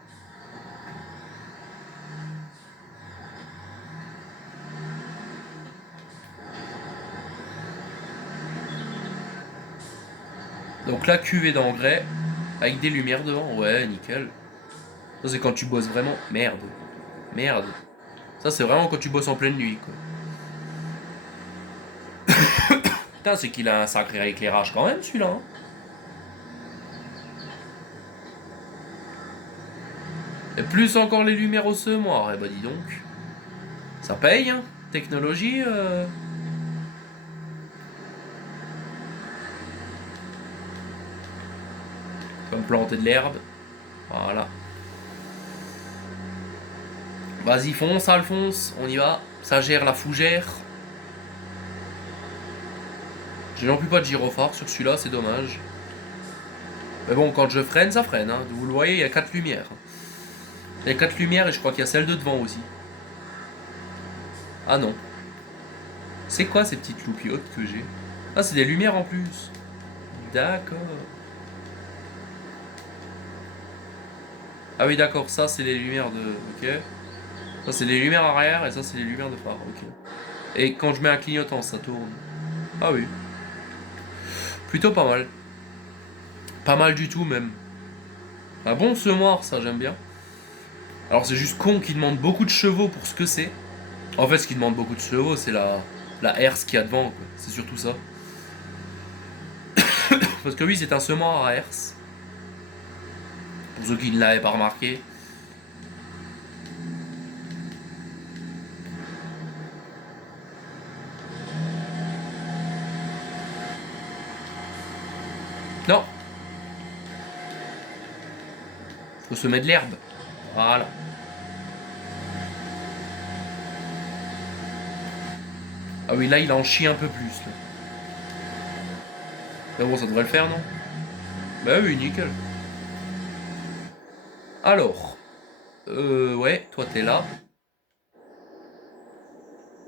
Donc la cuvée d'engrais avec des lumières devant. Ouais, nickel. Ça, c'est quand tu bosses vraiment. Merde. Merde. Ça, c'est vraiment quand tu bosses en pleine nuit, quoi. Putain, c'est qu'il a un sacré éclairage quand même, celui-là. Hein. Et plus encore les lumières au semoir. Eh bah, dis donc. Ça paye, hein. Technologie. Comme planter de l'herbe. Voilà. Vas-y, fonce, Alphonse. On y va. Ça gère la fougère. J'ai non plus pas de gyrophare sur celui-là, c'est dommage. Mais bon, quand je freine, ça freine. Hein. Vous le voyez, il y a 4 lumières. Il y a 4 lumières et je crois qu'il y a celle de devant aussi. Ah non. C'est quoi ces petites loupiottes que j'ai? Ah, c'est des lumières en plus. D'accord. Ah oui, d'accord, ça c'est les lumières de... Ok. Ça c'est les lumières arrière et ça c'est les lumières de phare. Ok. Et quand je mets un clignotant, ça tourne. Ah oui. Plutôt pas mal. Pas mal du tout même. Un bon semoir, ça j'aime bien. Alors c'est juste con qui demande beaucoup de chevaux pour ce que c'est. En fait, ce qui demande beaucoup de chevaux, c'est la herse qu'il y a devant, quoi. C'est surtout ça. Parce que oui, c'est un semoir à herse. Pour ceux qui ne l'avaient pas remarqué. Non. Faut semer de l'herbe. Voilà. Ah oui, là, il en chie un peu plus. Là. Mais bon, ça devrait le faire, non? Bah oui, nickel. Alors. Ouais, toi, t'es là.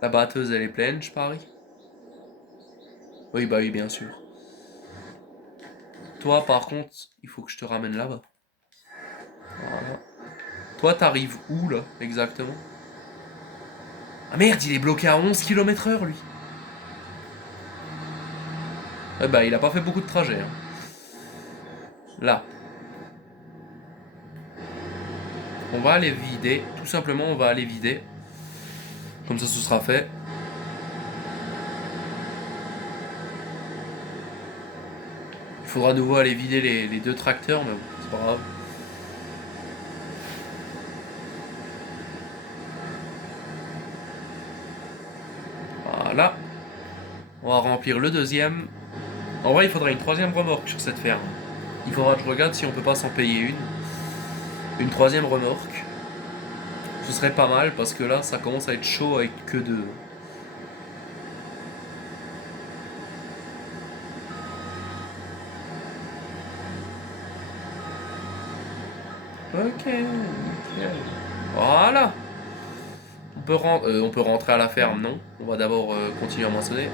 La batteuse, elle est pleine, je parie. Oui, bah oui, bien sûr. Toi, par contre, il faut que je te ramène là-bas. Voilà. Toi, t'arrives où, là, exactement? Ah merde, il est bloqué à 11 km/h, lui. Eh bah, il a pas fait beaucoup de trajet. Hein. Là. On va aller vider. Tout simplement, on va aller vider. Comme ça, ce sera fait. Il faudra à nouveau aller vider les deux tracteurs, mais bon, c'est pas grave. Voilà. On va remplir le deuxième. En vrai, il faudra une troisième remorque sur cette ferme. Il faudra que je regarde si on peut pas s'en payer une. Une troisième remorque. Ce serait pas mal parce que là, ça commence à être chaud avec que deux. Ok, nickel. Voilà. On peut rentrer à la ferme, non? On va d'abord continuer à moissonner.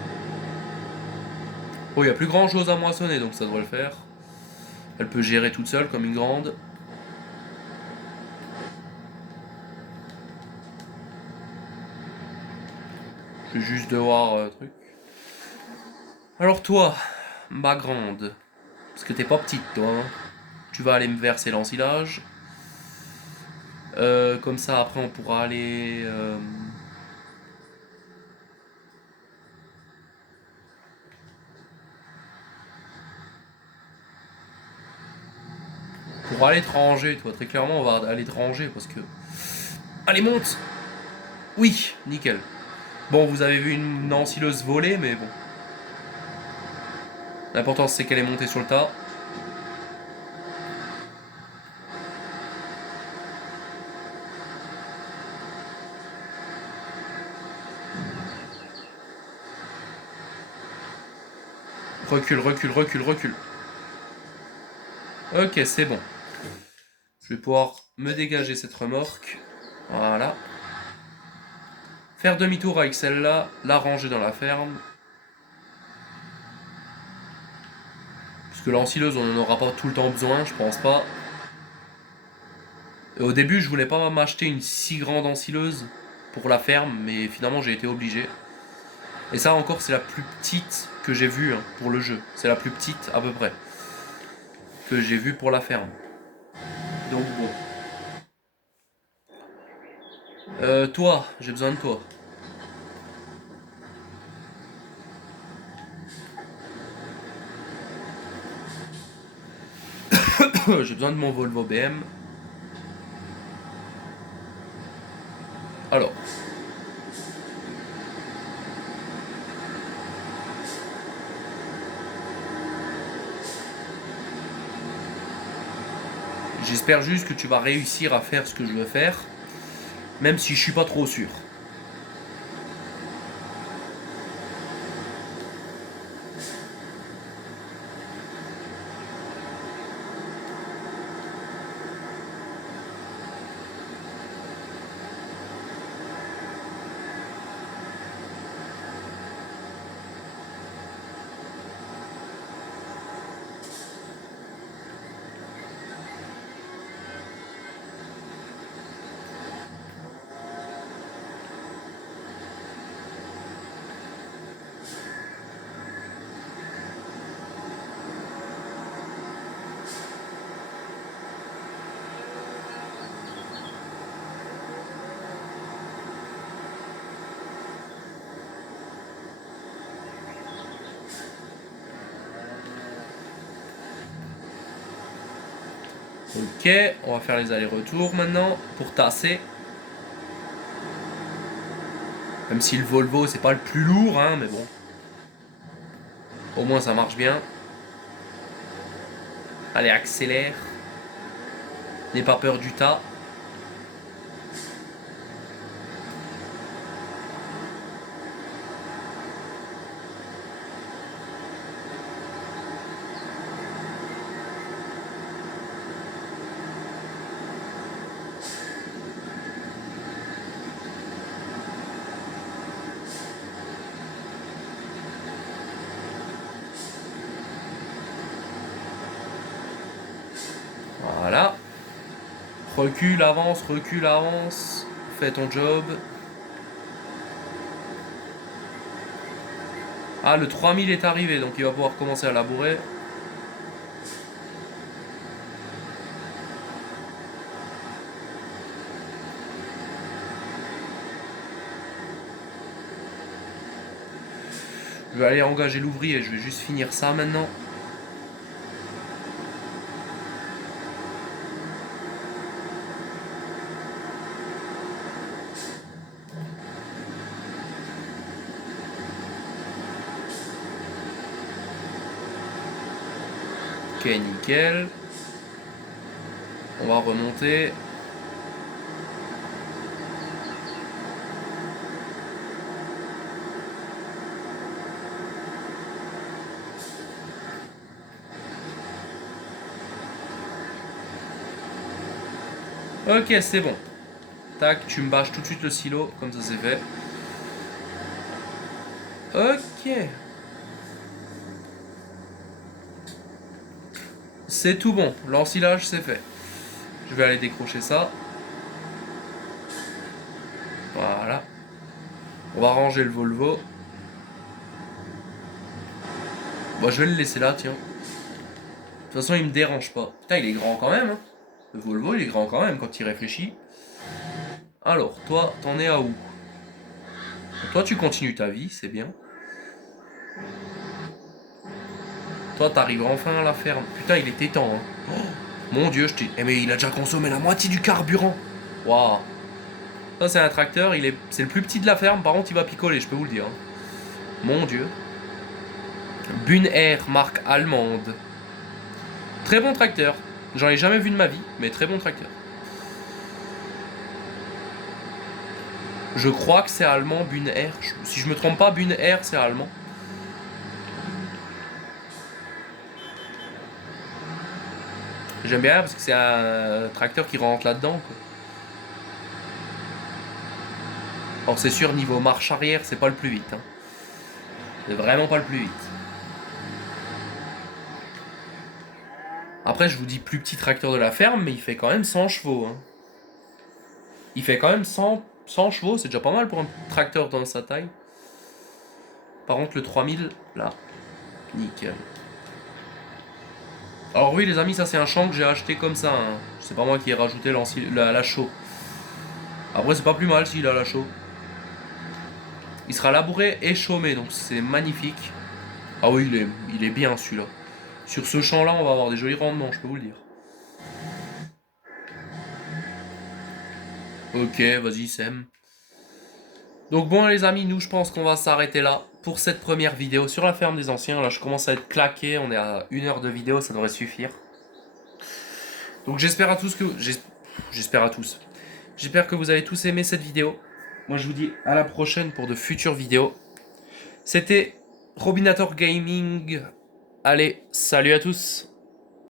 Oh, il n'y a plus grand chose à moissonner, donc ça devrait le faire. Elle peut gérer toute seule comme une grande. Je vais juste devoir truc. Alors toi, ma grande, parce que t'es pas petite toi, hein. Tu vas aller me verser l'ensilage. Comme ça après on pourra aller... pour aller te ranger, toi, très clairement on va aller te ranger parce que... Allez monte. Oui, nickel. Bon, vous avez vu une ensileuse voler, mais bon. L'important c'est qu'elle est montée sur le tas. Recule, recule, recule, recule. Ok, c'est bon. Je vais pouvoir me dégager cette remorque. Voilà. Faire demi-tour avec celle-là, la ranger dans la ferme. Parce que l'ensileuse, on n'en aura pas tout le temps besoin, je pense pas. Et au début, je voulais pas m'acheter une si grande ensileuse pour la ferme, mais finalement j'ai été obligé. Et ça encore, c'est la plus petite que j'ai vue hein, pour le jeu. C'est la plus petite à peu près que j'ai vue pour la ferme. Donc bon. Toi, j'ai besoin de toi. J'ai besoin de mon Volvo BM. Alors. J'espère juste que tu vas réussir à faire ce que je veux faire. Même si je suis pas trop sûr. Ok, on va faire les allers-retours maintenant pour tasser. Même si le Volvo c'est pas le plus lourd, hein, mais bon. Au moins ça marche bien. Allez, accélère. N'aie pas peur du tas. Voilà. Recule, avance, recule, avance. Fais ton job. Ah, le 3000 est arrivé, donc il va pouvoir commencer à labourer. Je vais aller engager l'ouvrier, je vais juste finir ça maintenant. Ok, nickel. On va remonter. Ok, c'est bon. Tac, tu me bâches tout de suite le silo, comme ça c'est fait. Ok. C'est tout bon, l'ensilage c'est fait. Je vais aller décrocher ça. Voilà. On va ranger le Volvo. Bon, je vais le laisser là, tiens. De toute façon, il me dérange pas. Putain, il est grand quand même. Hein. Le Volvo, il est grand quand même quand il réfléchit. Alors, toi, t'en es à où? Toi, tu continues ta vie, c'est bien. Toi, t'arrives enfin à la ferme. Putain, il était temps. Hein. Oh, mon dieu, je t'ai... Eh, mais il a déjà consommé la moitié du carburant. Waouh. Ça, c'est un tracteur. C'est le plus petit de la ferme. Par contre, il va picoler, je peux vous le dire. Mon dieu. Bun Air, marque allemande. Très bon tracteur. J'en ai jamais vu de ma vie, mais très bon tracteur. Je crois que c'est allemand, Bun Air. Si je me trompe pas, Bun Air, c'est allemand. J'aime bien parce que c'est un tracteur qui rentre là-dedans. Alors c'est sûr, niveau marche arrière, c'est pas le plus vite. Hein. C'est vraiment pas le plus vite. Après, je vous dis plus petit tracteur de la ferme, mais il fait quand même 100 chevaux. Hein. Il fait quand même 100 chevaux, c'est déjà pas mal pour un tracteur dans sa taille. Par contre, le 3000, là, nickel. Alors oui, les amis, ça c'est un champ que j'ai acheté comme ça. Hein. C'est pas moi qui ai rajouté la chaux. Après, c'est pas plus mal s'il a la chaux. Il sera labouré et chômé, donc c'est magnifique. Ah oui, il est bien celui-là. Sur ce champ-là, on va avoir des jolis rendements, je peux vous le dire. Ok, vas-y, Sam. Donc bon les amis, nous je pense qu'on va s'arrêter là pour cette première vidéo sur la ferme des anciens. Là je commence à être claqué, on est à 1 heure de vidéo, ça devrait suffire. Donc j'espère à tous que... J'espère à tous. J'espère que vous avez tous aimé cette vidéo. Moi je vous dis à la prochaine pour de futures vidéos. C'était Robinator Gaming. Allez, salut à tous.